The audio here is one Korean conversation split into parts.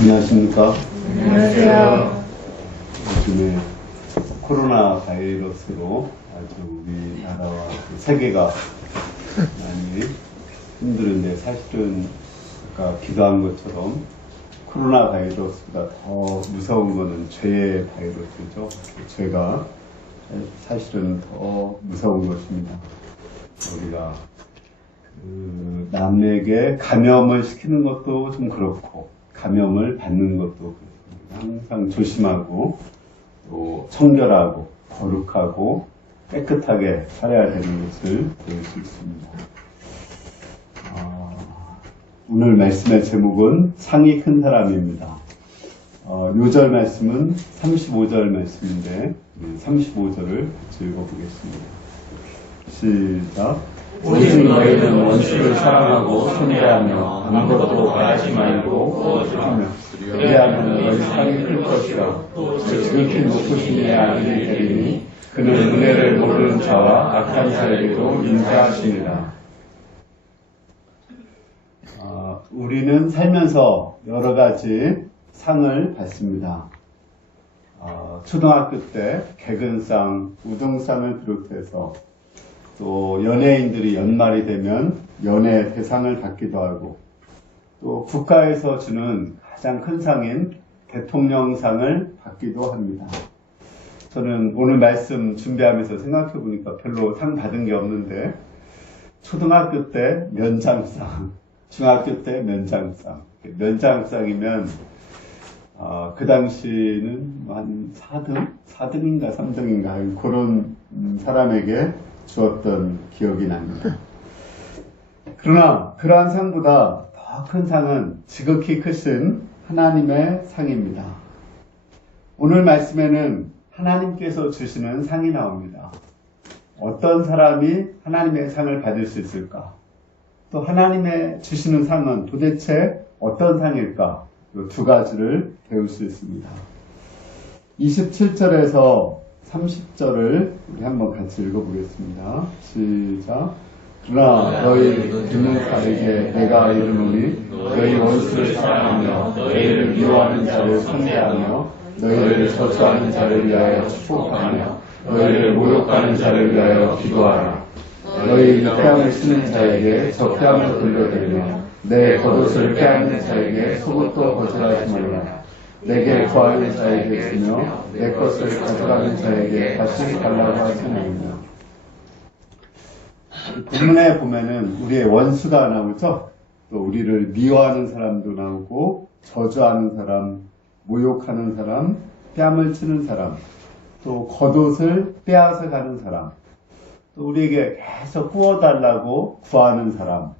안녕하십니까? 안녕하세요. 요즘에 코로나 바이러스로 아주 우리나라와 세계가 많이 힘들은데, 사실은 아까 기도한 것처럼 코로나 바이러스보다 더 무서운 것은 죄의 바이러스죠. 죄가 사실은 더 무서운 것입니다. 우리가 남에게 감염을 시키는 것도 좀 그렇고, 감염을 받는 것도 그렇습니다. 항상 조심하고 또 청결하고 거룩하고 깨끗하게 살아야 되는 것을 배울 수 있습니다. 오늘 말씀의 제목은 상이 큰 사람입니다. 요절 말씀은 35절 말씀인데 35절을 같이 읽어보겠습니다. 시작. 오직 너희는 원수를 사랑하고 손해하며 아무것도 바라지 말고 구워주라. 그리하면 너희 상이 클 것이라. 또 지극히 높으신 이의 아들이 되리니 그는 은혜를 모르는 자와 악한 자에게도 인자하시니라. 우리는 살면서 여러 가지 상을 받습니다. 초등학교 때 개근상, 우등상을 비롯해서 또 연예인들이 연말이 되면 연예 대상을 받기도 하고, 또 국가에서 주는 가장 큰 상인 대통령상을 받기도 합니다. 저는 오늘 말씀 준비하면서 생각해 보니까 별로 상 받은 게 없는데, 초등학교 때 면장상, 중학교 때 면장상, 면장상이면 그 당시는 한 4등인가 3등인가 그런 사람에게 주었던 기억이 납니다. 그러나 그러한 상보다 더 큰 상은 지극히 크신 하나님의 상입니다. 오늘 말씀에는 하나님께서 주시는 상이 나옵니다. 어떤 사람이 하나님의 상을 받을 수 있을까? 또 하나님의 주시는 상은 도대체 어떤 상일까? 이 두 가지를 배울 수 있습니다. 27절에서 30절을 우리 한번 같이 읽어보겠습니다. 시작. 그러나 너희 듣는 자에게 내가 이르노니 너희 원수를 사랑하며 너희를 미워하는 자를 손해하며 너희를 저주하는 자를 위하여 축복하며 너희를 모욕하는 자를 위하여 기도하라. 너희 폐함을 쓰는 자에게 저 폐함을 돌려드리며 내 겉옷을 빼앗는 자에게 속옷도 거절하지 말라. 내게 구하는 자에게 주며 내 것을 가져가는 자에게 다시 달라고 하지 말라. 본문에 보면은 우리의 원수가 나오죠. 또 우리를 미워하는 사람도 나오고, 저주하는 사람, 모욕하는 사람, 뺨을 치는 사람, 또 겉옷을 빼앗아 가는 사람, 또 우리에게 계속 구워달라고 구하는 사람,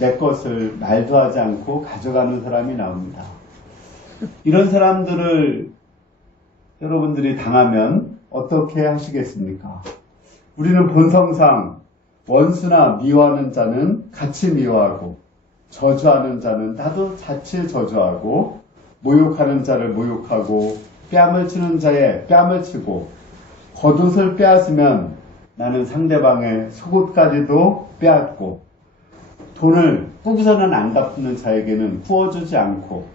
내 것을 말도 하지 않고 가져가는 사람이 나옵니다. 이런 사람들을 여러분들이 당하면 어떻게 하시겠습니까? 우리는 본성상 원수나 미워하는 자는 같이 미워하고, 저주하는 자는 나도 같이 저주하고, 모욕하는 자를 모욕하고, 뺨을 치는 자의 뺨을 치고, 겉옷을 빼앗으면 나는 상대방의 속옷까지도 빼앗고, 돈을 꾸고서는 안 갚는 자에게는 구워주지 않고,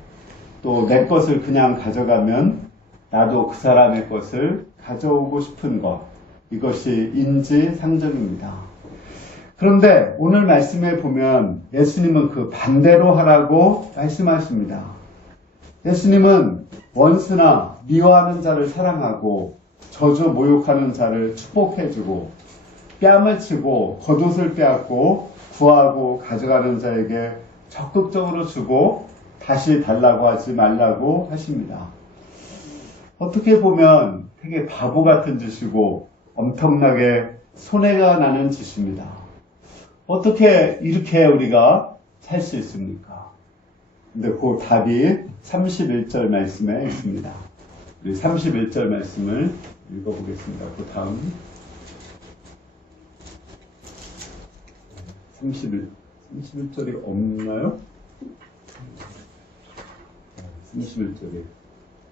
또 내 것을 그냥 가져가면 나도 그 사람의 것을 가져오고 싶은 것, 이것이 인지상정입니다. 그런데 오늘 말씀에 보면 예수님은 그 반대로 하라고 말씀하십니다. 예수님은 원수나 미워하는 자를 사랑하고 저주 모욕하는 자를 축복해주고, 뺨을 치고 겉옷을 빼앗고 구하고 가져가는 자에게 적극적으로 주고 다시 달라고 하지 말라고 하십니다. 어떻게 보면 되게 바보 같은 짓이고 엄청나게 손해가 나는 짓입니다. 어떻게 이렇게 우리가 살 수 있습니까? 근데 그 답이 31절 말씀에 있습니다. 우리 31절 말씀을 읽어보겠습니다. 그 다음 31절이 없나요? 31절이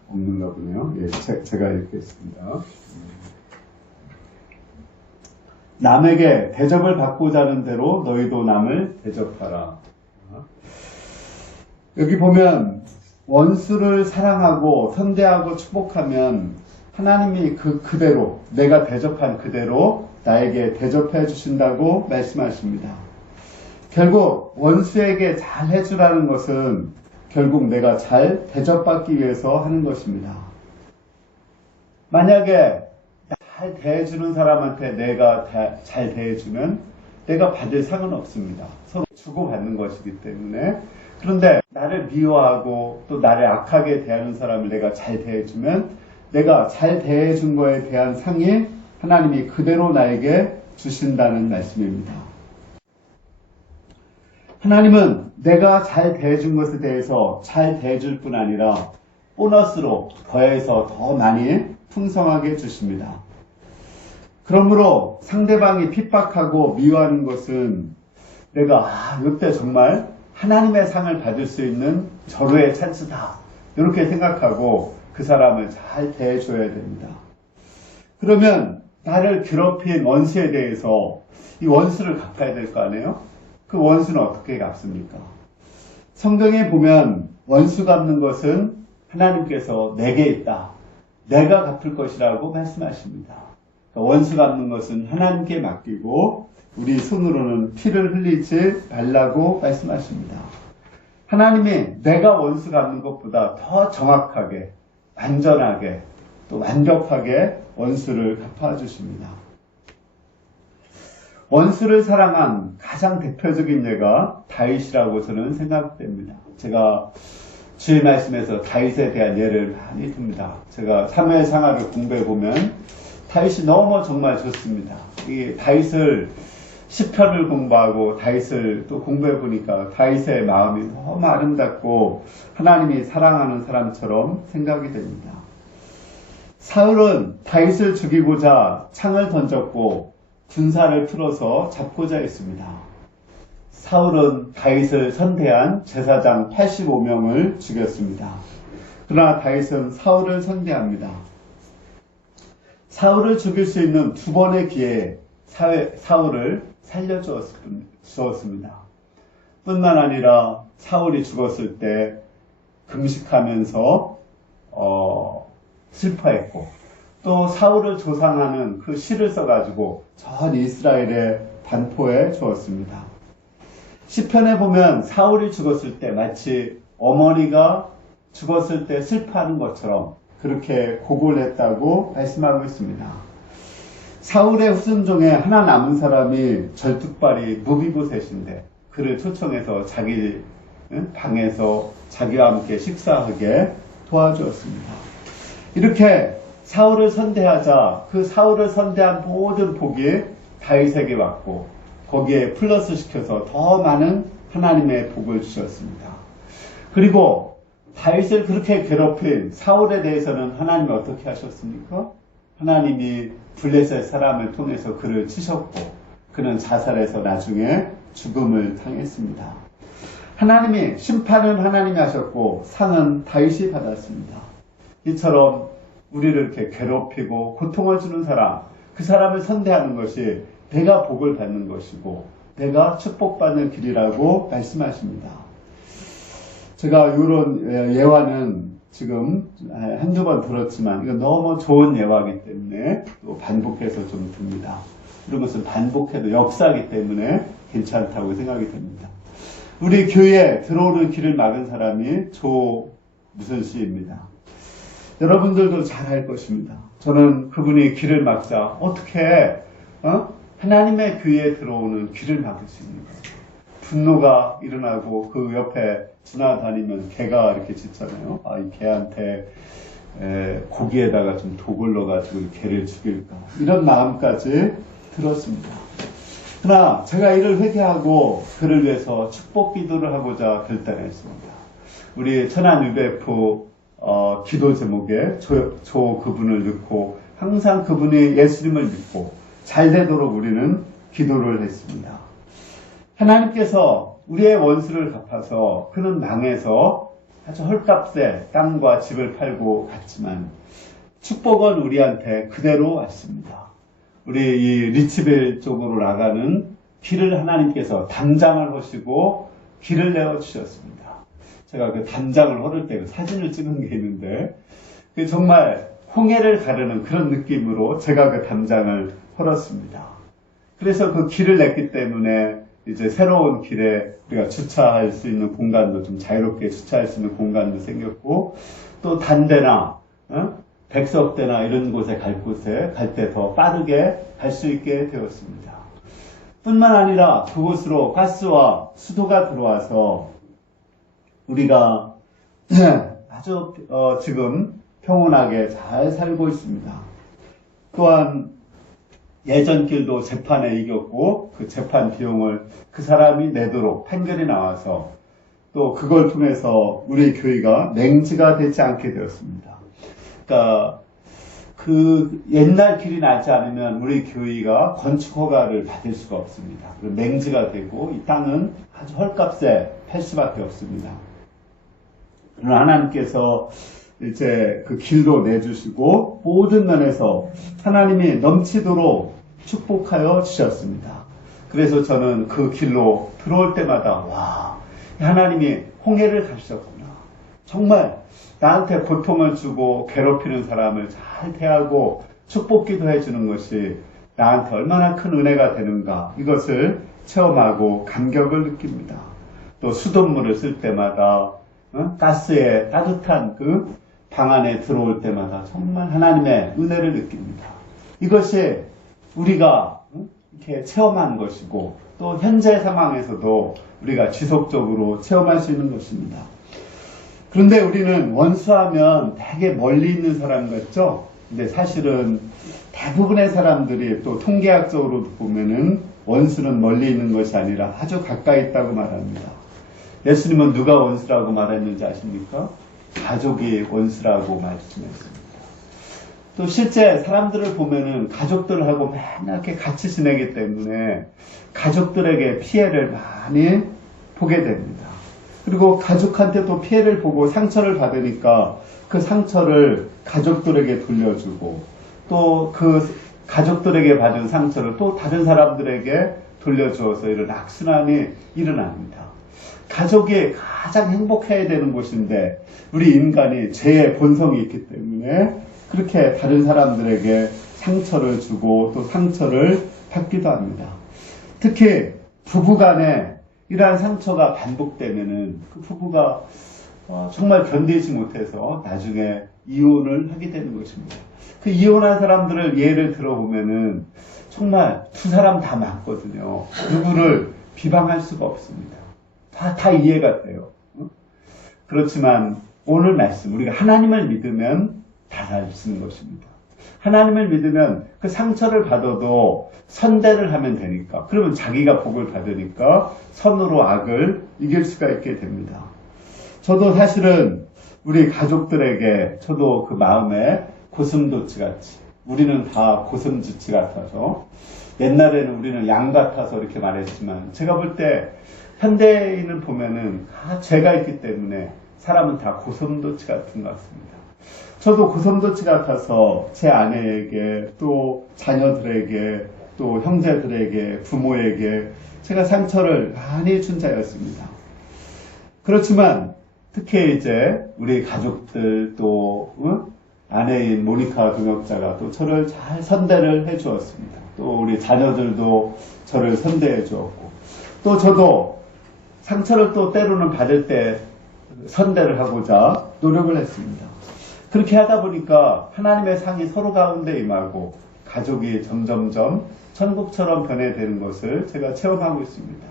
없는가 보네요. 예, 제가 읽겠습니다. 남에게 대접을 받고자 하는 대로 너희도 남을 대접하라. 여기 보면 원수를 사랑하고 선대하고 축복하면 하나님이 그대로 내가 대접한 그대로 나에게 대접해 주신다고 말씀하십니다. 결국 원수에게 잘 해주라는 것은 결국 내가 잘 대접받기 위해서 하는 것입니다. 만약에 잘 대해주는 사람한테 내가 잘 대해주면 내가 받을 상은 없습니다. 서로 주고받는 것이기 때문에. 그런데 나를 미워하고 또 나를 악하게 대하는 사람을 내가 잘 대해주면 내가 잘 대해준 거에 대한 상이 하나님이 그대로 나에게 주신다는 말씀입니다. 하나님은 내가 잘 대해준 것에 대해서 잘 대해줄 뿐 아니라 보너스로 더해서 더 많이 풍성하게 주십니다. 그러므로 상대방이 핍박하고 미워하는 것은 내가 이때 정말 하나님의 상을 받을 수 있는 절호의 찬스다 이렇게 생각하고 그 사람을 잘 대해줘야 됩니다. 그러면 나를 괴롭힌 원수에 대해서 이 원수를 갚아야 될 거 아니에요? 그 원수는 어떻게 갚습니까? 성경에 보면 원수 갚는 것은 하나님께서 내게 있다. 내가 갚을 것이라고 말씀하십니다. 그러니까 원수 갚는 것은 하나님께 맡기고 우리 손으로는 피를 흘리지 말라고 말씀하십니다. 하나님이 내가 원수 갚는 것보다 더 정확하게, 완전하게, 또 완벽하게 원수를 갚아주십니다. 원수를 사랑한 가장 대표적인 예가 다윗이라고 저는 생각됩니다. 제가 주의 말씀에서 다윗에 대한 예를 많이 듭니다. 제가 사무엘상하를 공부해보면 다윗이 너무 정말 좋습니다. 이 다윗을 시편을 공부하고 다윗을 또 공부해보니까 다윗의 마음이 너무 아름답고 하나님이 사랑하는 사람처럼 생각이 됩니다. 사울은 다윗을 죽이고자 창을 던졌고 군사를 풀어서 잡고자 했습니다. 사울은 다윗을 선대한 제사장 85명을 죽였습니다. 그러나 다윗은 사울을 선대합니다. 사울을 죽일 수 있는 두 번의 기회에 사울을 살려주었습니다. 뿐만 아니라 사울이 죽었을 때 금식하면서 슬퍼했고 또 사울을 조상하는 그 시를 써가지고 전 이스라엘에 반포해 주었습니다. 시편에 보면 사울이 죽었을 때 마치 어머니가 죽었을 때 슬퍼하는 것처럼 그렇게 고골 했다고 말씀하고 있습니다. 사울의 후손 중에 하나 남은 사람이 절뚝발이 무비보셋인데 그를 초청해서 자기 방에서 자기와 함께 식사하게 도와주었습니다. 이렇게 사울을 선대하자 그 사울을 선대한 모든 복이 다윗에게 왔고 거기에 플러스 시켜서 더 많은 하나님의 복을 주셨습니다. 그리고 다윗을 그렇게 괴롭힌 사울에 대해서는 하나님이 어떻게 하셨습니까? 하나님이 블레셋 사람을 통해서 그를 치셨고 그는 자살해서 나중에 죽음을 당했습니다. 하나님이 심판은 하나님이 하셨고 상은 다윗이 받았습니다. 이처럼 우리를 이렇게 괴롭히고 고통을 주는 사람, 그 사람을 선대하는 것이 내가 복을 받는 것이고 내가 축복받는 길이라고 말씀하십니다. 제가 이런 예화는 지금 한두 번 들었지만 이건 너무 좋은 예화이기 때문에 또 반복해서 좀 듭니다. 이런 것은 반복해도 역사이기 때문에 괜찮다고 생각이 됩니다. 우리 교회에 들어오는 길을 막은 사람이 무슨 씨입니다. 여러분들도 잘 알 것입니다. 저는 그분이 길을 막자 어떻게 하나님의 교회에 들어오는 길을 막을 수 있는 거예요. 분노가 일어나고 그 옆에 지나다니면 개가 이렇게 짖잖아요. 이 개한테 고기에다가 좀 독을 넣어가지고 개를 죽일까 이런 마음까지 들었습니다. 그러나 제가 이를 회개하고 그를 위해서 축복 기도를 하고자 결단했습니다. 우리 천안 UBF 기도 제목에 저 그분을 넣고 항상 그분이 예수님을 믿고 잘 되도록 우리는 기도를 했습니다. 하나님께서 우리의 원수를 갚아서 그는 망해서 아주 헐값에 땅과 집을 팔고 갔지만 축복은 우리한테 그대로 왔습니다. 우리 이 리치벨 쪽으로 나가는 길을 하나님께서 담장을 하시고 길을 내어주셨습니다. 제가 그 담장을 헐을 때 그 사진을 찍은 게 있는데, 정말 홍해를 가르는 그런 느낌으로 제가 그 담장을 헐었습니다. 그래서 그 길을 냈기 때문에 이제 새로운 길에 우리가 주차할 수 있는 공간도 좀 자유롭게 주차할 수 있는 공간도 생겼고, 또 단대나 백석대나 이런 곳에 갈 때 더 빠르게 갈 수 있게 되었습니다. 뿐만 아니라 그곳으로 가스와 수도가 들어와서 우리가 아주 지금 평온하게 잘 살고 있습니다. 또한 예전 길도 재판에 이겼고 그 재판 비용을 그 사람이 내도록 판결이 나와서 또 그걸 통해서 우리 교회가 맹지가 되지 않게 되었습니다. 그러니까 그 옛날 길이 나지 않으면 우리 교회가 건축 허가를 받을 수가 없습니다. 맹지가 되고 이 땅은 아주 헐값에 팔 수밖에 없습니다. 그러나 하나님께서 이제 그 길도 내주시고 모든 면에서 하나님이 넘치도록 축복하여 주셨습니다. 그래서 저는 그 길로 들어올 때마다 와, 하나님이 홍해를 가셨구나. 정말 나한테 고통을 주고 괴롭히는 사람을 잘 대하고 축복기도 해주는 것이 나한테 얼마나 큰 은혜가 되는가, 이것을 체험하고 감격을 느낍니다. 또 수돗물을 쓸 때마다 가스에 따뜻한 그 방 안에 들어올 때마다 정말 하나님의 은혜를 느낍니다. 이것이 우리가 이렇게 체험한 것이고 또 현재 상황에서도 우리가 지속적으로 체험할 수 있는 것입니다. 그런데 우리는 원수하면 되게 멀리 있는 사람 같죠? 근데 사실은 대부분의 사람들이 또 통계학적으로 보면은 원수는 멀리 있는 것이 아니라 아주 가까이 있다고 말합니다. 예수님은 누가 원수라고 말했는지 아십니까? 가족이 원수라고 말씀했습니다. 또 실제 사람들을 보면은 가족들하고 맨날 이렇게 같이 지내기 때문에 가족들에게 피해를 많이 보게 됩니다. 그리고 가족한테 또 피해를 보고 상처를 받으니까 그 상처를 가족들에게 돌려주고 또 그 가족들에게 받은 상처를 또 다른 사람들에게 돌려주어서 이런 악순환이 일어납니다. 가족이 가장 행복해야 되는 곳인데 우리 인간이 죄의 본성이 있기 때문에 그렇게 다른 사람들에게 상처를 주고 또 상처를 받기도 합니다. 특히 부부간에 이러한 상처가 반복되면은 그 부부가 정말 견디지 못해서 나중에 이혼을 하게 되는 것입니다. 그 이혼한 사람들을 예를 들어보면은 정말 두 사람 다 맞거든요. 누구를 비방할 수가 없습니다. 다 이해가 돼요. 그렇지만 오늘 말씀, 우리가 하나님을 믿으면 달라지는 것입니다. 하나님을 믿으면 그 상처를 받아도 선대를 하면 되니까, 그러면 자기가 복을 받으니까 선으로 악을 이길 수가 있게 됩니다. 저도 사실은 우리 가족들에게 저도 그 마음에 고슴도치 같이, 우리는 다 고슴지치 같아서, 옛날에는 우리는 양 같아서 이렇게 말했지만 제가 볼 때 현대인을 보면은 다 죄가 있기 때문에 사람은 다 고슴도치 같은 것 같습니다. 저도 고슴도치 같아서 제 아내에게 또 자녀들에게 또 형제들에게 부모에게 제가 상처를 많이 준 자였습니다. 그렇지만 특히 이제 우리 가족들 또 아내인 모니카 동역자가 또 저를 잘 선대를 해 주었습니다. 또 우리 자녀들도 저를 선대해 주었고 또 저도 상처를 또 때로는 받을 때 선대를 하고자 노력을 했습니다. 그렇게 하다 보니까 하나님의 상이 서로 가운데 임하고 가족이 점점점 천국처럼 변해되는 것을 제가 체험하고 있습니다.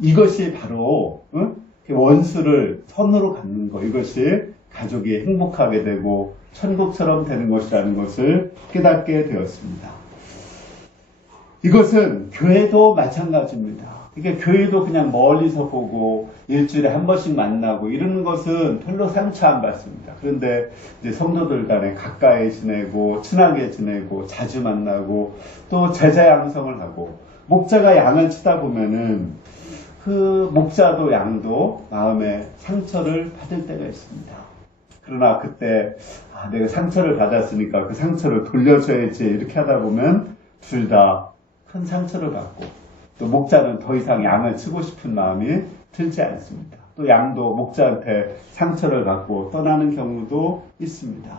이것이 바로 원수를 선으로 갚는 것, 이것이 가족이 행복하게 되고 천국처럼 되는 것이라는 것을 깨닫게 되었습니다. 이것은 교회도 마찬가지입니다. 이게 교회도 그냥 멀리서 보고 일주일에 한 번씩 만나고 이러는 것은 별로 상처 안 받습니다. 그런데 이제 성도들 간에 가까이 지내고 친하게 지내고 자주 만나고 또 제자 양성을 하고 목자가 양을 치다 보면은 그 목자도 양도 마음에 상처를 받을 때가 있습니다. 그러나 그때 내가 상처를 받았으니까 그 상처를 돌려줘야지 이렇게 하다 보면 둘 다 큰 상처를 받고 또 목자는 더 이상 양을 치고 싶은 마음이 들지 않습니다. 또 양도 목자한테 상처를 받고 떠나는 경우도 있습니다.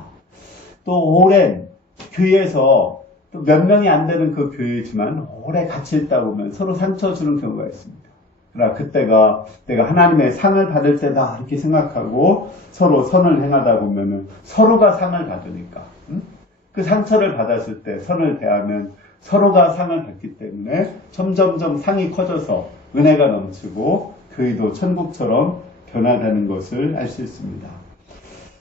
또 오랜 교회에서 또 몇 명이 안 되는 그 교회지만 오래 같이 있다 보면 서로 상처 주는 경우가 있습니다. 그러나 그때가 내가 하나님의 상을 받을 때다 이렇게 생각하고 서로 선을 행하다 보면은 서로가 상을 받으니까 그 상처를 받았을 때 선을 대하면 서로가 상을 받기 때문에 점점점 상이 커져서 은혜가 넘치고 교회도 천국처럼 변화되는 것을 알 수 있습니다.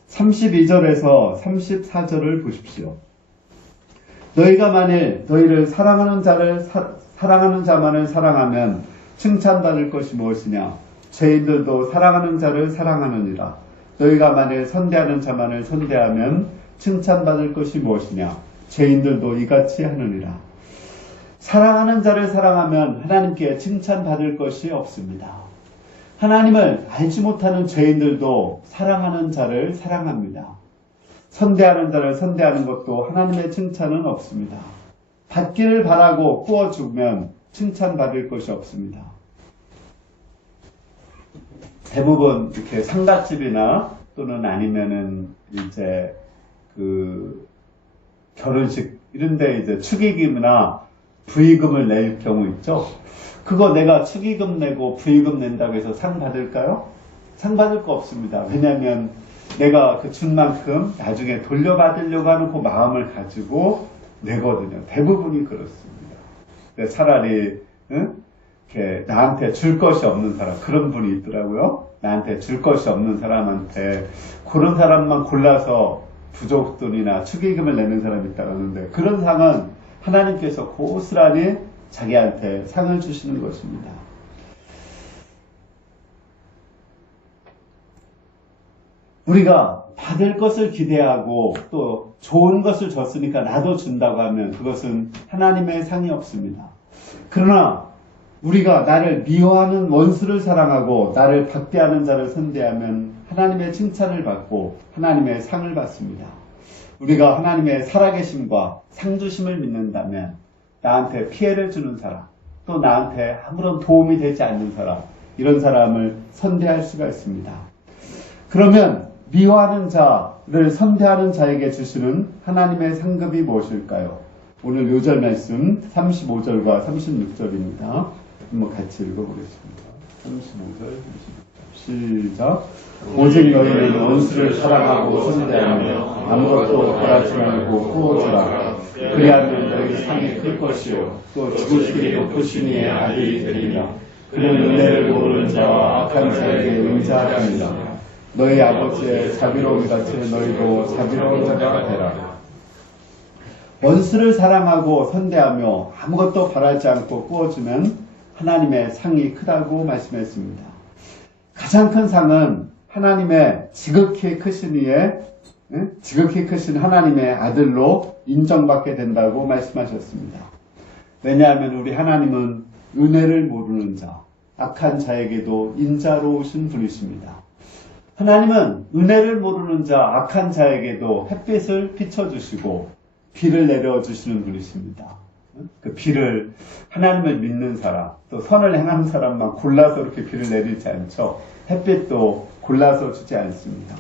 32절에서 34절을 보십시오. 너희가 만일 너희를 사랑하는 자만을 사랑하면 칭찬받을 것이 무엇이냐? 죄인들도 사랑하는 자를 사랑하느니라. 너희가 만일 선대하는 자만을 선대하면 칭찬받을 것이 무엇이냐? 죄인들도 이같이 하느니라. 사랑하는 자를 사랑하면 하나님께 칭찬받을 것이 없습니다. 하나님을 알지 못하는 죄인들도 사랑하는 자를 사랑합니다. 선대하는 자를 선대하는 것도 하나님의 칭찬은 없습니다. 받기를 바라고 꾸어 죽으면 칭찬받을 것이 없습니다. 대부분 이렇게 상갓집이나 또는 아니면은 이제 그 결혼식 이런데 이제 축의금이나 부의금을 낼 경우 있죠. 그거 내가 축의금 내고 부의금 낸다고 해서 상 받을까요? 상 받을 거 없습니다. 왜냐하면 내가 그 준 만큼 나중에 돌려받으려고 하는 그 마음을 가지고 내거든요. 대부분이 그렇습니다. 차라리 이렇게 나한테 줄 것이 없는 사람 그런 분이 있더라고요. 나한테 줄 것이 없는 사람한테 그런 사람만 골라서 부족돈이나 축의금을 내는 사람이 있다고 하는데 그런 상은 하나님께서 고스란히 자기한테 상을 주시는 것입니다. 우리가 받을 것을 기대하고 또 좋은 것을 줬으니까 나도 준다고 하면 그것은 하나님의 상이 없습니다. 그러나 우리가 나를 미워하는 원수를 사랑하고 나를 박대하는 자를 선대하면 하나님의 칭찬을 받고 하나님의 상을 받습니다. 우리가 하나님의 살아계심과 상주심을 믿는다면 나한테 피해를 주는 사람, 또 나한테 아무런 도움이 되지 않는 사람, 이런 사람을 선대할 수가 있습니다. 그러면 미워하는 자를 선대하는 자에게 주시는 하나님의 상급이 무엇일까요? 오늘 요절 말씀 35절과 36절입니다. 한번 같이 읽어보겠습니다. 35절, 36절. 시작. 오직 너희는 원수를 사랑하고 선대하며 아무것도 바라지 말고 구워주라. 그리하면 너희 상이 클 것이요 또 지극히 높으신 이의 아들이 되리라. 그는 은혜를 모르는 자와 악한 자에게 응자하리라. 너희 아버지의 자비로움 같이 너희도 자비로운 자가 되라. 원수를 사랑하고 선대하며 아무것도 바라지 않고 구워주면 하나님의 상이 크다고 말씀했습니다. 가장 큰 상은 하나님의 지극히 크신 하나님의 아들로 인정받게 된다고 말씀하셨습니다. 왜냐하면 우리 하나님은 은혜를 모르는 자, 악한 자에게도 인자로우신 분이십니다. 하나님은 은혜를 모르는 자, 악한 자에게도 햇빛을 비춰주시고 비를 내려주시는 분이십니다. 그 비를 하나님을 믿는 사람, 또 선을 행하는 사람만 골라서 이렇게 비를 내리지 않죠. 햇빛도 골라서 주지 않습니다.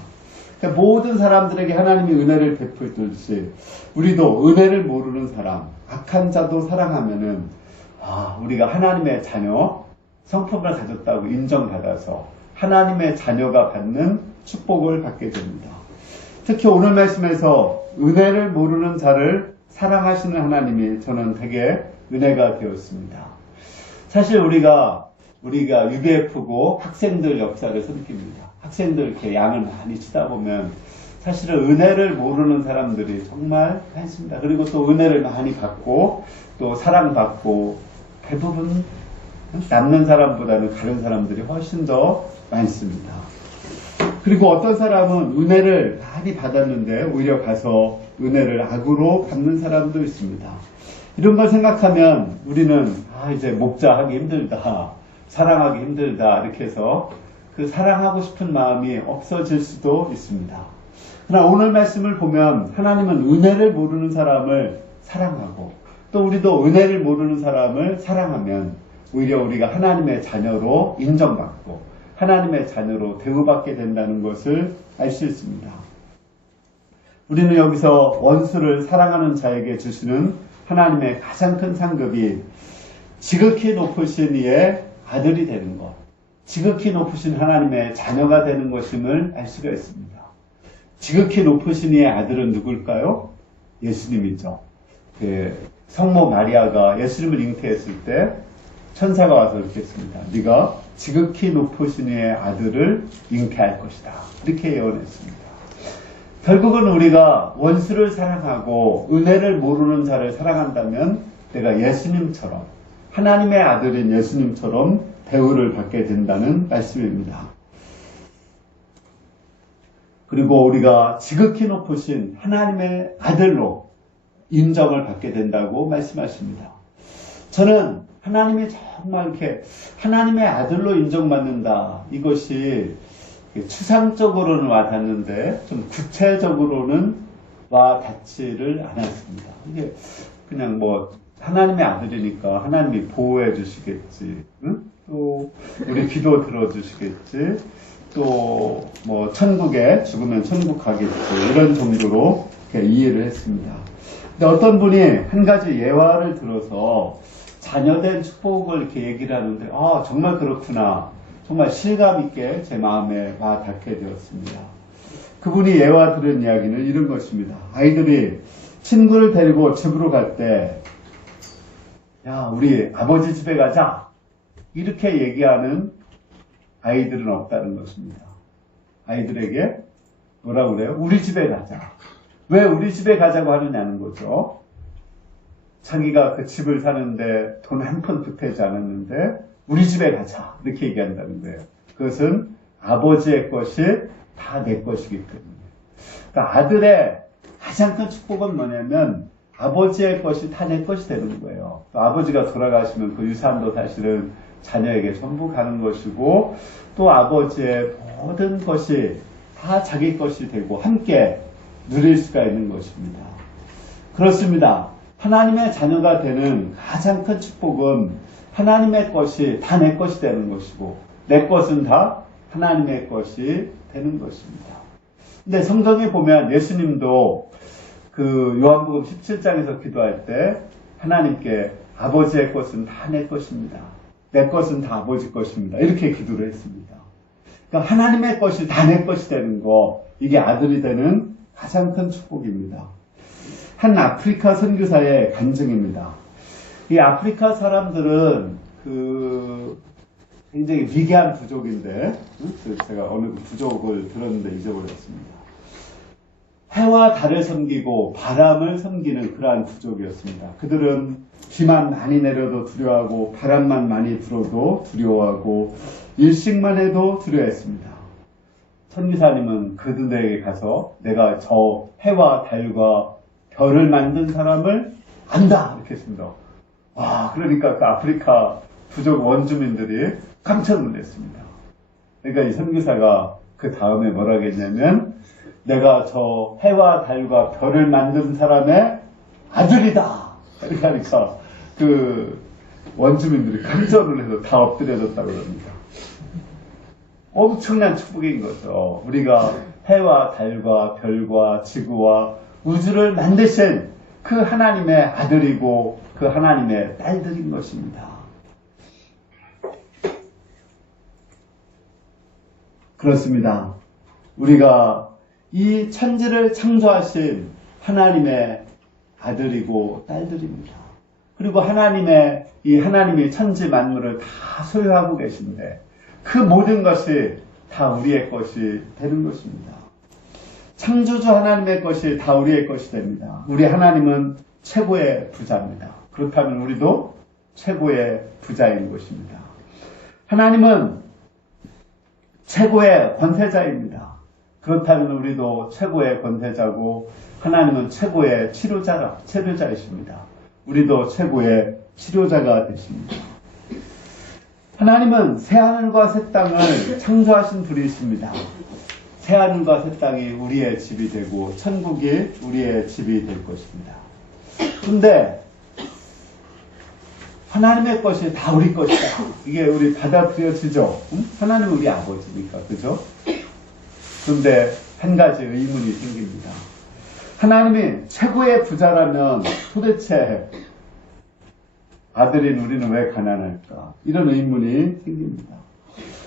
그러니까 모든 사람들에게 하나님이 은혜를 베풀듯이 우리도 은혜를 모르는 사람, 악한 자도 사랑하면은 우리가 하나님의 자녀, 성품을 가졌다고 인정받아서 하나님의 자녀가 받는 축복을 받게 됩니다. 특히 오늘 말씀에서 은혜를 모르는 자를 사랑하시는 하나님이 저는 되게 은혜가 되었습니다. 사실 우리가 UBF고 학생들 역사를 섬깁니다. 학생들 이렇게 양을 많이 치다 보면 사실은 은혜를 모르는 사람들이 정말 많습니다. 그리고 또 은혜를 많이 받고 또 사랑받고 대부분 남는 사람보다는 가는 사람들이 훨씬 더 많습니다. 그리고 어떤 사람은 은혜를 많이 받았는데 오히려 가서 은혜를 악으로 갚는 사람도 있습니다. 이런 걸 생각하면 우리는 이제 목자하기 힘들다, 사랑하기 힘들다 이렇게 해서 그 사랑하고 싶은 마음이 없어질 수도 있습니다. 그러나 오늘 말씀을 보면 하나님은 은혜를 모르는 사람을 사랑하고 또 우리도 은혜를 모르는 사람을 사랑하면 오히려 우리가 하나님의 자녀로 인정받고 하나님의 자녀로 대우받게 된다는 것을 알 수 있습니다. 우리는 여기서 원수를 사랑하는 자에게 주시는 하나님의 가장 큰 상급이 지극히 높으신 이의 아들이 되는 것, 지극히 높으신 하나님의 자녀가 되는 것임을 알 수가 있습니다. 지극히 높으신 이의 아들은 누굴까요? 예수님이죠. 성모 마리아가 예수님을 잉태했을 때 천사가 와서 이렇게 했습니다. 네가 지극히 높으신 이의 아들을 잉태할 것이다. 이렇게 예언했습니다. 결국은 우리가 원수를 사랑하고 은혜를 모르는 자를 사랑한다면 내가 예수님처럼, 하나님의 아들인 예수님처럼 대우를 받게 된다는 말씀입니다. 그리고 우리가 지극히 높으신 하나님의 아들로 인정을 받게 된다고 말씀하십니다. 저는 하나님이 정말 이렇게 하나님의 아들로 인정받는다, 이것이 추상적으로는 와닿는데 좀 구체적으로는 와닿지를 않았습니다. 이게 그냥 뭐 하나님의 아들이니까 하나님이 보호해 주시겠지, 응? 또 우리 기도 들어주시겠지, 또 뭐 천국에 죽으면 천국 가겠지, 이런 정도로 이렇게 이해를 했습니다. 근데 어떤 분이 한 가지 예화를 들어서 자녀된 축복을 이렇게 얘기를 하는데, 아, 정말 그렇구나, 정말 실감 있게 제 마음에 와 닿게 되었습니다. 그분이 예화 들은 이야기는 이런 것입니다. 아이들이 친구를 데리고 집으로 갈 때, 야, 우리 아버지 집에 가자, 이렇게 얘기하는 아이들은 없다는 것입니다. 아이들에게 뭐라고 그래요? 우리 집에 가자. 왜 우리 집에 가자고 하느냐는 거죠. 자기가 그 집을 사는데 돈 한 푼 보태지 않았는데 우리 집에 가자, 이렇게 얘기한다는 거예요. 그것은 아버지의 것이 다 내 것이기 때문에. 그러니까 아들의 가장 큰 축복은 뭐냐면 아버지의 것이 다 내 것이 되는 거예요. 또 아버지가 돌아가시면 그 유산도 사실은 자녀에게 전부 가는 것이고, 또 아버지의 모든 것이 다 자기 것이 되고 함께 누릴 수가 있는 것입니다. 그렇습니다. 하나님의 자녀가 되는 가장 큰 축복은 하나님의 것이 다 내 것이 되는 것이고, 내 것은 다 하나님의 것이 되는 것입니다. 근데 성경에 보면 예수님도 그 요한복음 17장에서 기도할 때 하나님께 아버지의 것은 다 내 것입니다, 내 것은 다 아버지 것입니다, 이렇게 기도를 했습니다. 그러니까 하나님의 것이 다 내 것이 되는 거, 이게 아들이 되는 가장 큰 축복입니다. 한 아프리카 선교사의 간증입니다. 이 아프리카 사람들은 굉장히 위대한 부족인데, 제가 어느 부족을 들었는데 잊어버렸습니다. 해와 달을 섬기고 바람을 섬기는 그러한 부족이었습니다. 그들은 비만 많이 내려도 두려워하고 바람만 많이 불어도 두려워하고 일식만 해도 두려워했습니다. 선교사님은 그들에게 가서 내가 저 해와 달과 별을 만든 사람을 안다, 이렇게 했습니다. 와, 그러니까 그 아프리카 부족 원주민들이 깜짝 놀랐습니다. 그러니까 이 선교사가 그 다음에 뭐라고 했냐면, 내가 저 해와 달과 별을 만든 사람의 아들이다, 이렇게 하니까 그 원주민들이 깜짝 놀라서 다 엎드려졌다고 합니다. 엄청난 축복인 거죠. 우리가 해와 달과 별과 지구와 우주를 만드신 그 하나님의 아들이고 그 하나님의 딸들인 것입니다. 그렇습니다. 우리가 이 천지를 창조하신 하나님의 아들이고 딸들입니다. 그리고 하나님이 천지 만물을 다 소유하고 계신데 그 모든 것이 다 우리의 것이 되는 것입니다. 창조주 하나님의 것이 다 우리의 것이 됩니다. 우리 하나님은 최고의 부자입니다. 그렇다면 우리도 최고의 부자인 것입니다. 하나님은 최고의 권세자입니다. 그렇다면 우리도 최고의 권세자고, 하나님은 최고의 치료자이십니다. 우리도 최고의 치료자가 되십니다. 하나님은 새하늘과 새 땅을 창조하신 분이십니다. 새하늘과 새 땅이 우리의 집이 되고 천국이 우리의 집이 될 것입니다. 그런데 하나님의 것이 다 우리 것이다. 이게 우리 받아들여지죠? 응? 하나님은 우리 아버지니까, 그죠? 그런데 한 가지 의문이 생깁니다. 하나님이 최고의 부자라면 도대체 아들인 우리는 왜 가난할까? 이런 의문이 생깁니다.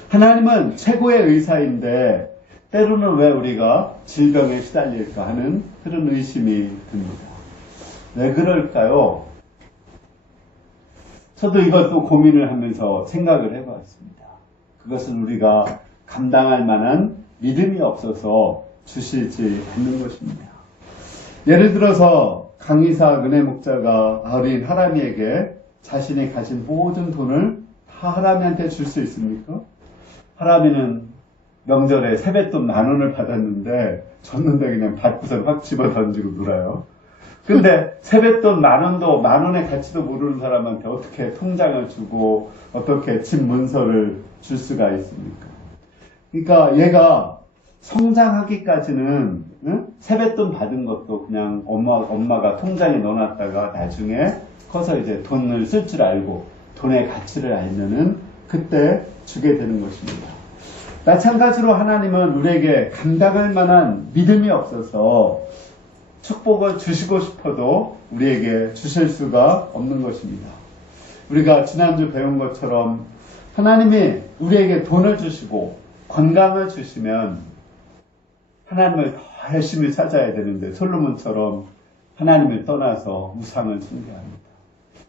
하나님은 최고의 의사인데 때로는 왜 우리가 질병에 시달릴까 하는 그런 의심이 듭니다. 왜 그럴까요? 저도 이것도 고민을 하면서 생각을 해봤습니다. 그것은 우리가 감당할 만한 믿음이 없어서 주시지 않는 것입니다. 예를 들어서 강의사 은혜 목자가 어린 하람이에게 자신이 가진 모든 돈을 다 하람이한테 줄 수 있습니까? 하람이는 명절에 세뱃돈 10,000원을 받았는데 줬는데 그냥 받고서 확 집어 던지고 놀아요. 근데 세뱃돈 10,000원도 10,000원의 가치도 모르는 사람한테 어떻게 통장을 주고 어떻게 집 문서를 줄 수가 있습니까? 그러니까 얘가 성장하기까지는 세뱃돈 받은 것도 그냥 엄마가 통장에 넣어놨다가 나중에 커서 이제 돈을 쓸 줄 알고 돈의 가치를 알면은 그때 주게 되는 것입니다. 마찬가지로 하나님은 우리에게 감당할 만한 믿음이 없어서 축복을 주시고 싶어도 우리에게 주실 수가 없는 것입니다. 우리가 지난주 배운 것처럼 하나님이 우리에게 돈을 주시고 건강을 주시면 하나님을 더 열심히 찾아야 되는데 솔로몬처럼 하나님을 떠나서 우상을 숭배합니다.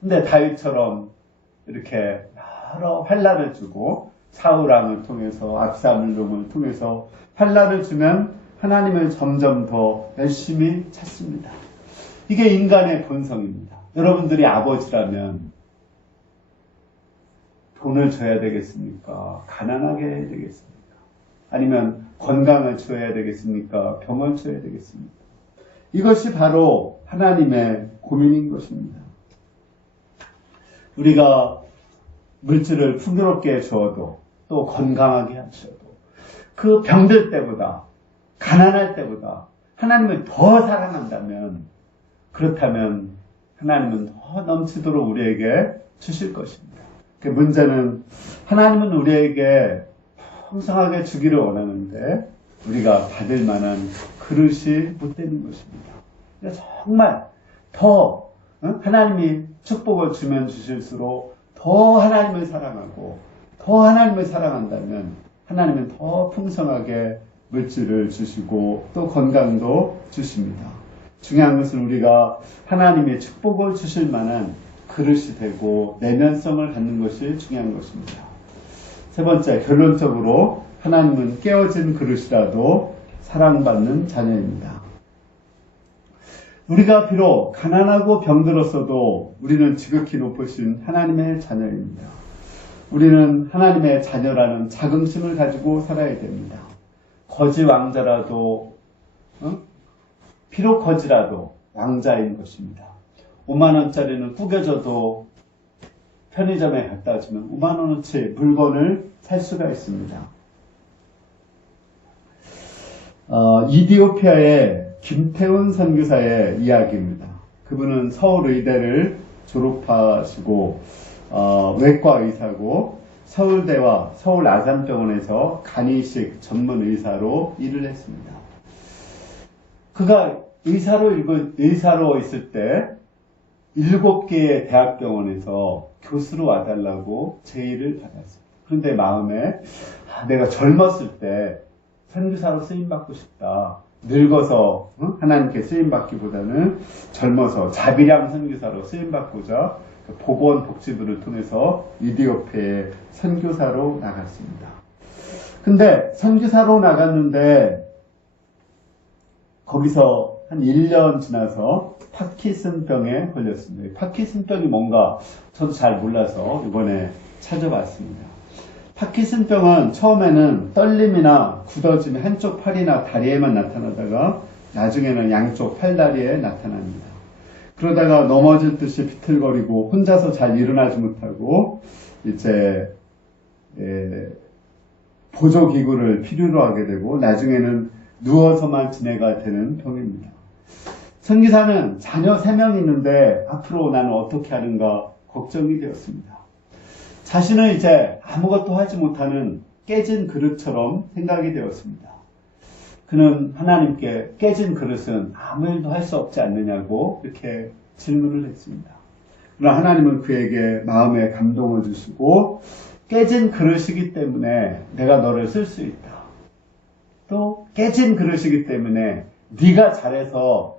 근데 다윗처럼 이렇게 여러 환난을 주고 사울왕을 통해서 압살롬을 통해서 환난을 주면 하나님을 점점 더 열심히 찾습니다. 이게 인간의 본성입니다. 여러분들이 아버지라면 돈을 줘야 되겠습니까? 가난하게 해야 되겠습니까? 아니면 건강을 줘야 되겠습니까? 병을 줘야 되겠습니까? 이것이 바로 하나님의 고민인 것입니다. 우리가 물질을 풍요롭게 주어도 또 건강하게 하셔도 그 병들 때보다 가난할 때보다 하나님을 더 사랑한다면 그렇다면 하나님은 더 넘치도록 우리에게 주실 것입니다. 그 문제는 하나님은 우리에게 풍성하게 주기를 원하는데 우리가 받을 만한 그릇이 못 되는 것입니다. 정말 더 하나님이 축복을 주면 주실수록 더 하나님을 사랑하고 더 하나님을 사랑한다면 하나님은 더 풍성하게 물질을 주시고 또 건강도 주십니다. 중요한 것은 우리가 하나님의 축복을 주실 만한 그릇이 되고 내면성을 갖는 것이 중요한 것입니다. 세 번째, 결론적으로 하나님은 깨어진 그릇이라도 사랑받는 자녀입니다. 우리가 비록 가난하고 병들었어도 우리는 지극히 높으신 하나님의 자녀입니다. 우리는 하나님의 자녀라는 자긍심을 가지고 살아야 됩니다. 거지 왕자라도 비록 거지라도 왕자인 것입니다. 50,000원짜리는 구겨져도 편의점에 갖다 주면 50,000원어치 물건을 살 수가 있습니다. 이디오피아의 김태훈 선교사의 이야기입니다. 그분은 서울의대를 졸업하시고 외과 의사고 서울대와 서울 아산병원에서 간이식 전문 의사로 일을 했습니다. 그가 의사로 있을 때 7개의 대학병원에서 교수로 와달라고 제의를 받았습니다. 그런데 마음에 내가 젊었을 때 선교사로 쓰임받고 싶다. 늙어서 하나님께 쓰임받기보다는 젊어서 자비량 선교사로 쓰임받고자 보건복지부를 통해서 이디오피아에 선교사로 나갔습니다. 근데 선교사로 나갔는데 거기서 한 1년 지나서 파킨슨병에 걸렸습니다. 파킨슨병이 뭔가 저도 잘 몰라서 이번에 찾아봤습니다. 파킨슨병은 처음에는 떨림이나 굳어짐이 한쪽 팔이나 다리에만 나타나다가 나중에는 양쪽 팔다리에 나타납니다. 그러다가 넘어질 듯이 비틀거리고 혼자서 잘 일어나지 못하고 이제 보조기구를 필요로 하게 되고 나중에는 누워서만 지내가 되는 병입니다. 선교사는 자녀 3명이 있는데 앞으로 나는 어떻게 하는가 걱정이 되었습니다. 자신은 이제 아무것도 하지 못하는 깨진 그릇처럼 생각이 되었습니다. 그는 하나님께 깨진 그릇은 아무 일도 할 수 없지 않느냐고 이렇게 질문을 했습니다. 그러나 하나님은 그에게 마음에 감동을 주시고 깨진 그릇이기 때문에 내가 너를 쓸 수 있다. 또 깨진 그릇이기 때문에 네가 잘해서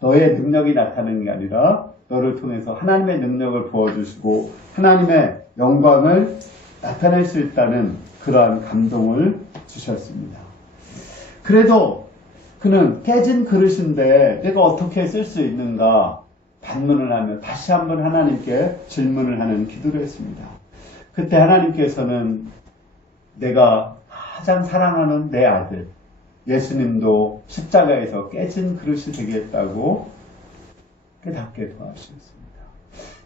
너의 능력이 나타나는 게 아니라 너를 통해서 하나님의 능력을 부어주시고 하나님의 영광을 나타낼 수 있다는 그러한 감동을 주셨습니다. 그래도 그는 깨진 그릇인데 내가 어떻게 쓸 수 있는가 반문을 하며 다시 한번 하나님께 질문을 하는 기도를 했습니다. 그때 하나님께서는 내가 가장 사랑하는 내 아들 예수님도 십자가에서 깨진 그릇이 되겠다고 깨닫게 도와주셨습니다.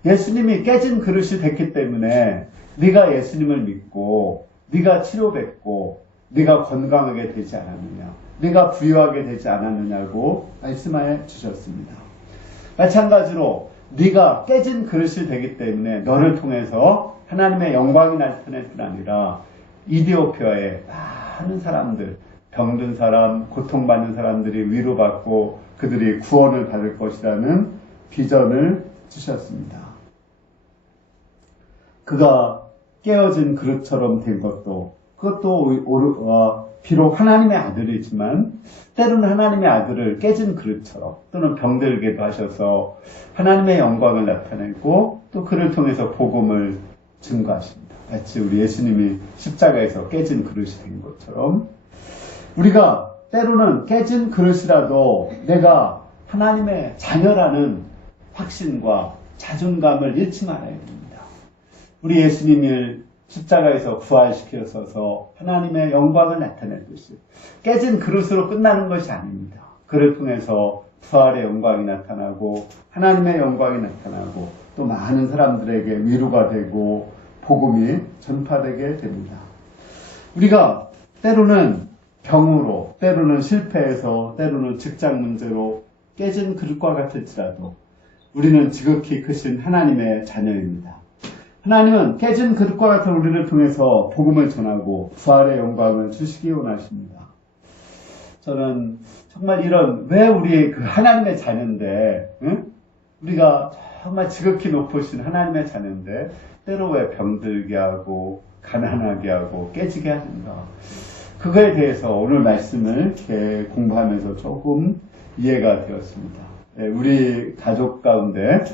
예수님이 깨진 그릇이 됐기 때문에 네가 예수님을 믿고 네가 치료받고 네가 건강하게 되지 않았느냐, 네가 부유하게 되지 않았느냐고 말씀하여 주셨습니다. 마찬가지로 네가 깨진 그릇이 되기 때문에 너를 통해서 하나님의 영광이 나타날 뿐 아니라 이디오피아의 많은 사람들, 병든 사람, 고통받는 사람들이 위로받고 그들이 구원을 받을 것이라는 비전을 주셨습니다. 그가 깨어진 그릇처럼 된 것도 그것도 비록 하나님의 아들이지만 때로는 하나님의 아들을 깨진 그릇처럼 또는 병들게도 하셔서 하나님의 영광을 나타내고 또 그를 통해서 복음을 증거하십니다. 마치 우리 예수님이 십자가에서 깨진 그릇이 된 것처럼 우리가 때로는 깨진 그릇이라도 내가 하나님의 자녀라는 확신과 자존감을 잃지 말아야 됩니다. 우리 예수님을 십자가에서 부활시켜서 하나님의 영광을 나타내듯이 깨진 그릇으로 끝나는 것이 아닙니다. 그를 통해서 부활의 영광이 나타나고 하나님의 영광이 나타나고 또 많은 사람들에게 위로가 되고 복음이 전파되게 됩니다. 우리가 때로는 병으로, 때로는 실패해서, 때로는 직장 문제로 깨진 그릇과 같을지라도 우리는 지극히 크신 하나님의 자녀입니다. 하나님은 깨진 그릇과 같은 우리를 통해서 복음을 전하고 부활의 영광을 주시기 원하십니다. 저는 정말 왜 우리 그 하나님의 자녀인데, 우리가 정말 지극히 높으신 하나님의 자녀인데 때로 왜 병들게 하고 가난하게 하고 깨지게 하는가? 그거에 대해서 오늘 말씀을 이렇게 공부하면서 조금 이해가 되었습니다. 우리 가족 가운데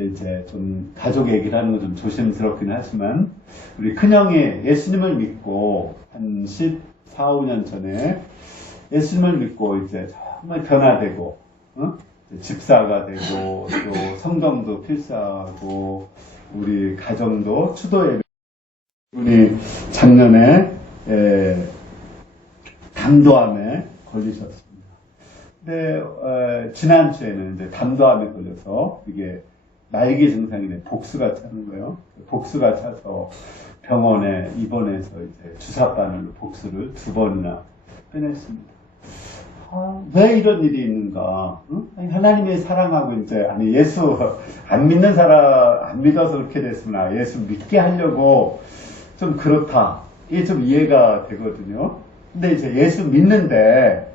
이제 좀 가족 얘기를 하는 건 좀 조심스럽긴 하지만 우리 큰형이 예수님을 믿고 한 14, 15년 전에 예수님을 믿고 이제 정말 변화되고 집사가 되고 또 성경도 필사하고 우리 가정도 추도예배 분이 작년에 담도암에 걸리셨습니다. 근데 지난주에는 이제 담도암에 걸려서 이게 말기 증상이네 복수가 차는 거예요. 복수가 차서 병원에 입원해서 이제 주사바늘로 복수를 2번이나 빼냈습니다. 왜 이런 일이 있는가? 하나님의 사랑하고 이제 예수 안 믿는 사람 안 믿어서 그렇게 됐으나 예수 믿게 하려고 좀 그렇다. 이게 좀 이해가 되거든요. 근데 이제 예수 믿는데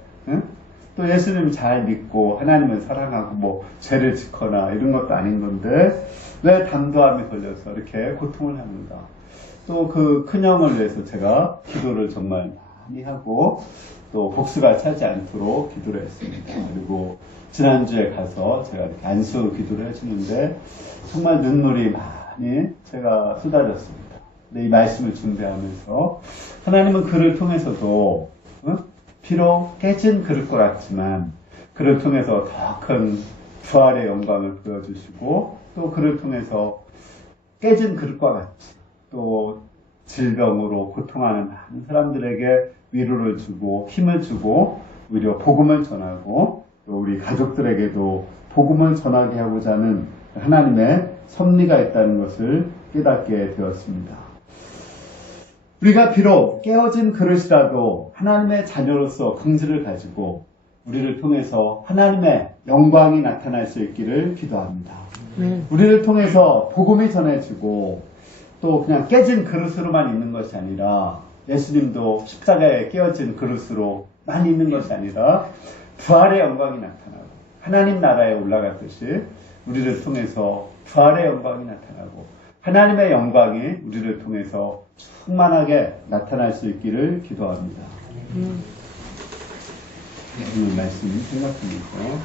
또 예수님 잘 믿고 하나님을 사랑하고 뭐 죄를 짓거나 이런 것도 아닌 건데 왜 담도암에 걸려서 이렇게 고통을 하는가? 또 그 큰형을 위해서 제가 기도를 정말 많이 하고 또 복수가 차지 않도록 기도를 했습니다. 그리고 지난주에 가서 제가 이렇게 안수 기도를 해주는데 정말 눈물이 많이 제가 쏟아졌습니다. 근데 이 말씀을 준비하면서 하나님은 그를 통해서도 비록 깨진 그릇과 같지만 그를 통해서 더 큰 부활의 영광을 보여주시고 또 그를 통해서 깨진 그릇과 같이 또 질병으로 고통하는 많은 사람들에게 위로를 주고 힘을 주고 오히려 복음을 전하고 또 우리 가족들에게도 복음을 전하게 하고자 하는 하나님의 섭리가 있다는 것을 깨닫게 되었습니다. 우리가 비록 깨어진 그릇이라도 하나님의 자녀로서 긍지를 가지고 우리를 통해서 하나님의 영광이 나타날 수 있기를 기도합니다. 우리를 통해서 복음이 전해지고 또 그냥 깨진 그릇으로만 있는 것이 아니라 예수님도 십자가에 깨어진 그릇으로만 있는 것이 아니라 부활의 영광이 나타나고 하나님 나라에 올라갔듯이 우리를 통해서 부활의 영광이 나타나고 하나님의 영광이 우리를 통해서 충만하게 나타날 수 있기를 기도합니다. 오늘 말씀 생각하면서